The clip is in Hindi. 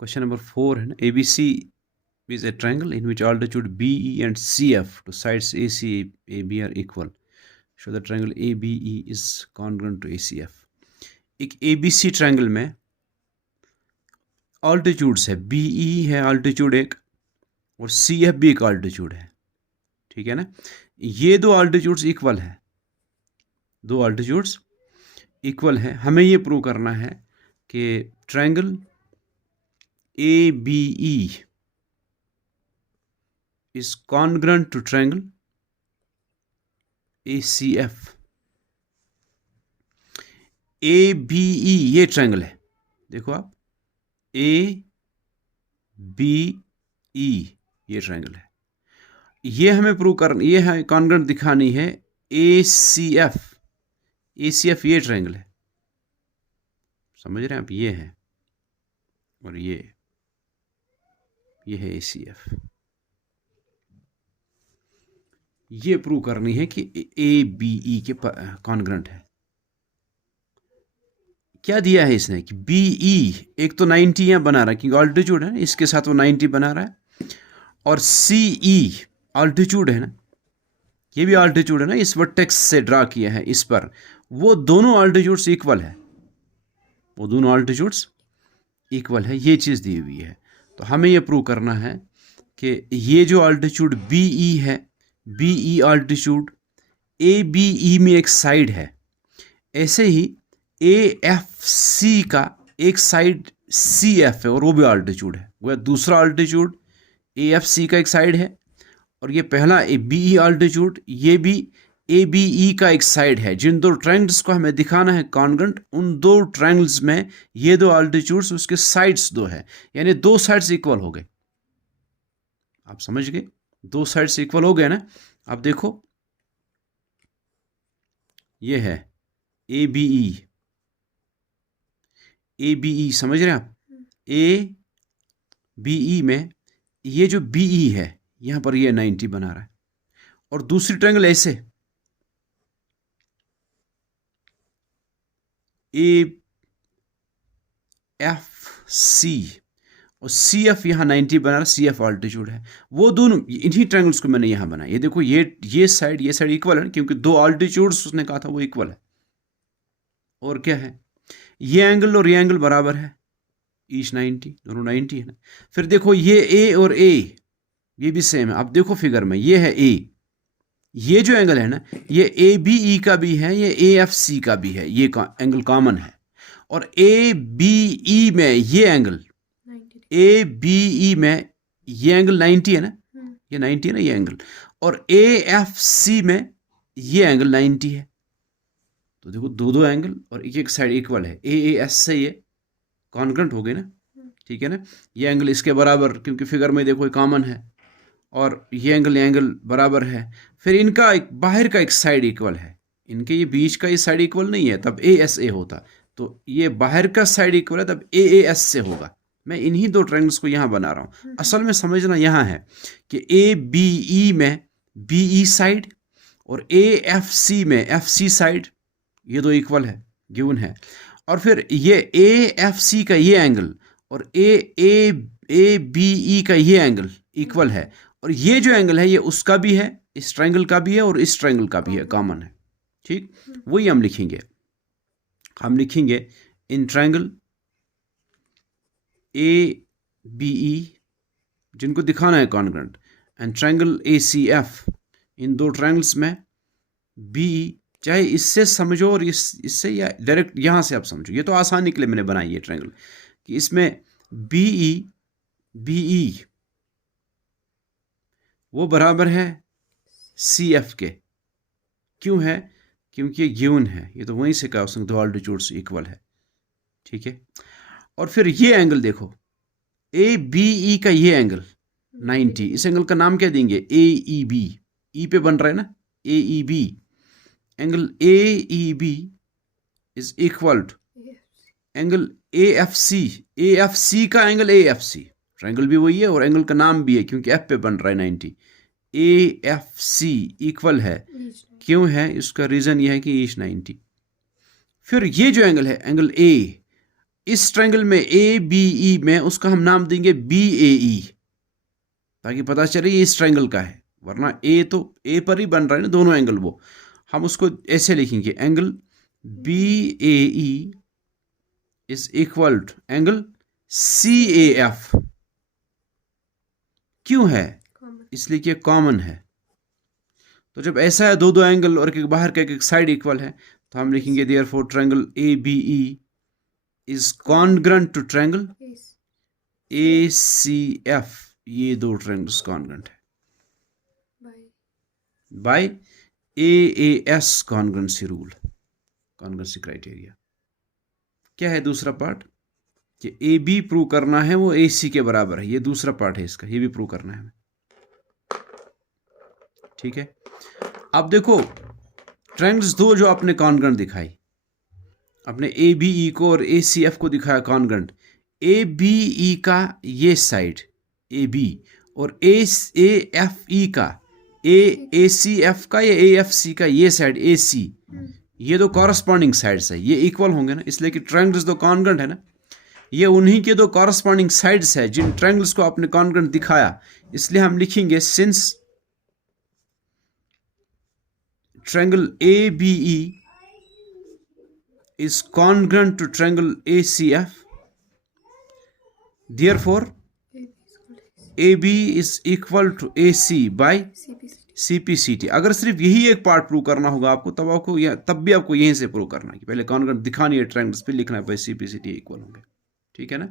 क्वेश्चन नंबर 4 है ना, ABC is a triangle in which altitude BE and CF to sides AC AB are equal. Show the triangle ABE is congruent to ACF. एक ABC ट्रायंगल में ऑल्टीट्यूड्स है, BE है ऑल्टीट्यूड एक और CF भी एक ऑल्टीट्यूड है, ठीक है ना। ये दो ऑल्टीट्यूड्स इक्वल है, दो ऑल्टीट्यूड्स इक्वल है। हमें ये प्रूव करना है कि triangle ABE is congruent to triangle ACF. ABE ये ट्रायंगल है, देखो आप, ABE ये ट्रायंगल है। ये हमें प्रूव करना, ये है कॉन्ग्रुएंट दिखानी है ACF। ACF ये ट्रायंगल है, समझ रहे हैं आप, ये है और ये है ACF। ये प्रूव करनी है कि ABE के कॉन्ग्रुएंट है। क्या दिया है इसने कि BE एक तो 90 यहाँ बना रहा है क्योंकि ऑल्टीट्यूड है ना, इसके साथ वो 90 बना रहा है, और CE ऑल्टीट्यूड है ना, ये भी ऑल्टीट्यूड है ना, इस वर्टेक्स से ड्रा किया है इस पर, वो दोनों ऑल्टीट्यूड्स इक्वल है, वो दोनों ऑल्टीट्यूड्स इक्वल है। ये चीज़ दी हुई है। तो हमें ये प्रूव करना है कि ये जो ऑल्टीट्यूड BE है, BE ऑल्टीट्यूड ABE में एक साइड है, ऐसे ही AFC का एक साइड CF है और वो भी ऑल्टीट्यूड है। वह दूसरा ऑल्टीट्यूड AFC का एक साइड है और ये पहला BE ऑल्टीट्यूड ये भी ABE का एक साइड है। जिन दो ट्रायंगल्स को हमें दिखाना है कॉन्ग्रुएंट, उन दो ट्रायंगल्स में ये दो ऑल्टीट्यूड्स उसके साइड्स दो है, यानी दो साइड्स इक्वल हो गए। आप समझ गए, दो साइड्स इक्वल हो गए ना। अब देखो ये है ABE, ABE समझ रहे हैं आप, ABE में ये जो BE है यहां पर ये 90 बना रहा है, और दूसरी ट्रायंगल ऐसे AFC और CF यहाँ 90 बना रहा है, CF ऑल्टीट्यूड है। वो दोनों इन्हीं ट्रायंगल्स को मैंने यहाँ बनाया। ये देखो ये साइड इक्वल है क्योंकि दो ऑल्टीट्यूड्स उसने कहा था वो इक्वल है। और क्या है, ये एंगल और ये एंगल बराबर है, ईच 90, दोनों 90 है ना। फिर देखो ये A और A ये भी सेम है। अब देखो फिगर में ये है A, ये जो एंगल है ना ये ABE का भी है, ये AFC का भी है, ये एंगल कॉमन है। और ABE में ये एंगल, ABE में ये एंगल 90 है ना, ये 90 है ना ये एंगल, और AFC में ये एंगल 90 है। तो देखो दो एंगल और एक साइड इक्वल है, AAS से ये कॉन्ग्रुएंट हो गए ना, ठीक है ना। ये एंगल इसके बराबर, क्योंकि फिगर में देखो ये कॉमन है, और ये एंगल बराबर है। फिर इनका एक बाहर का एक साइड इक्वल है, इनके ये बीच का ये साइड इक्वल नहीं है तब ASA होता, तो ये बाहर का साइड इक्वल है तब AAS से होगा। मैं इन्हीं दो ट्रायंगल्स को यहाँ बना रहा हूँ। असल में समझना यहाँ है कि ABE में BE साइड और AFC में FC साइड, ये दो इक्वल है, गिवन है। और फिर ये AFC का ये एंगल और ABE का ये एंगल इक्वल है, और ये जो एंगल है ये उसका भी है, इस ट्रायंगल का भी है और इस ट्रायंगल का भी है, कॉमन है, ठीक। वही हम लिखेंगे इन ट्रायंगल ABE जिनको दिखाना है कॉन्ग्रुएंट एंड ट्रायंगल ACF, इन दो ट्रायंगल्स में BE, चाहे इससे समझो और इससे या डायरेक्ट यहाँ से आप समझो, ये तो आसानी के लिए मैंने बनाई है ट्रायंगल कि इसमें BE वो बराबर है CF के। क्यों है, क्योंकि ये गिवन है, ये तो वहीं से कहा उसने, दो ऑल्टीट्यूड्स इक्वल है, ठीक है। और फिर ये एंगल देखो ABE का ये एंगल 90, इस एंगल का नाम क्या देंगे, AEB, E पे बन रहा है ना, AEB, angle AEB is equal to angle AFC का एंगल AFC, ट्रायंगल भी वही है और एंगल का नाम भी है क्योंकि F पे बन रहा है 90, AFC इक्वल है। क्यों है, इसका रीजन ये है कि ईच 90। फिर ये जो एंगल है एंगल A, इस ट्रायंगल में ए बी ई में उसका हम नाम देंगे बी ए ई, ताकि पता चले ये इस ट्रायंगल का है, वरना ए तो ए पर ही बन रहा है ना दोनों एंगल, वो हम उसको ऐसे लिखेंगे angle B A E is equal to angle C A F. क्यों है? इसलिए कि कॉमन है। तो जब ऐसा है दो एंगल और एक बाहर का एक साइड इक्वल है, तो हम लिखेंगे therefore triangle A B E is congruent to triangle A C F. ये दो ट्रायंगल्स कॉन्ग्रुएंट है by A S congruency rule, congruency criteria. क्या है दूसरा पार्ट? कि ए बी प्रूव करना है वो ए सी के बराबर है, ये दूसरा पार्ट है इसका, ये भी प्रूव करना है हमें। ठीक है, अब देखो ट्रायंगल्स दो जो आपने कॉन्ग्रुएंट दिखाई, अपने ए बी ई को और ए सी एफ को दिखाया कॉन्ग्रुएंट। ए बी ई का ये साइड ए बी और ए एफ ई का ए सी एफ का या ए एफ सी का ये साइड ए सी, ये दो कॉरस्पॉन्डिंग साइड्स है, ये इक्वल होंगे ना, इसलिए कि ट्रायंगल्स दो कॉन्ग्रुएंट है ना, ये उन्हीं के दो कॉरस्पॉन्डिंग साइड्स है जिन ट्रायंगल्स को आपने कॉन्ग्रुएंट दिखाया। इसलिए हम लिखेंगे since triangle A B E is congruent to triangle ACF, therefore AB is equal to AC by CPCT। अगर सिर्फ यही एक पार्ट प्रूव करना होगा आपको, तब भी आपको यहीं से प्रूव करना है कि पहले कॉन्ग्रुएंट दिखानी है ट्रायंगल्स, फिर लिखना है भाई CPCT इक्वल होंगे। ठीक है ना।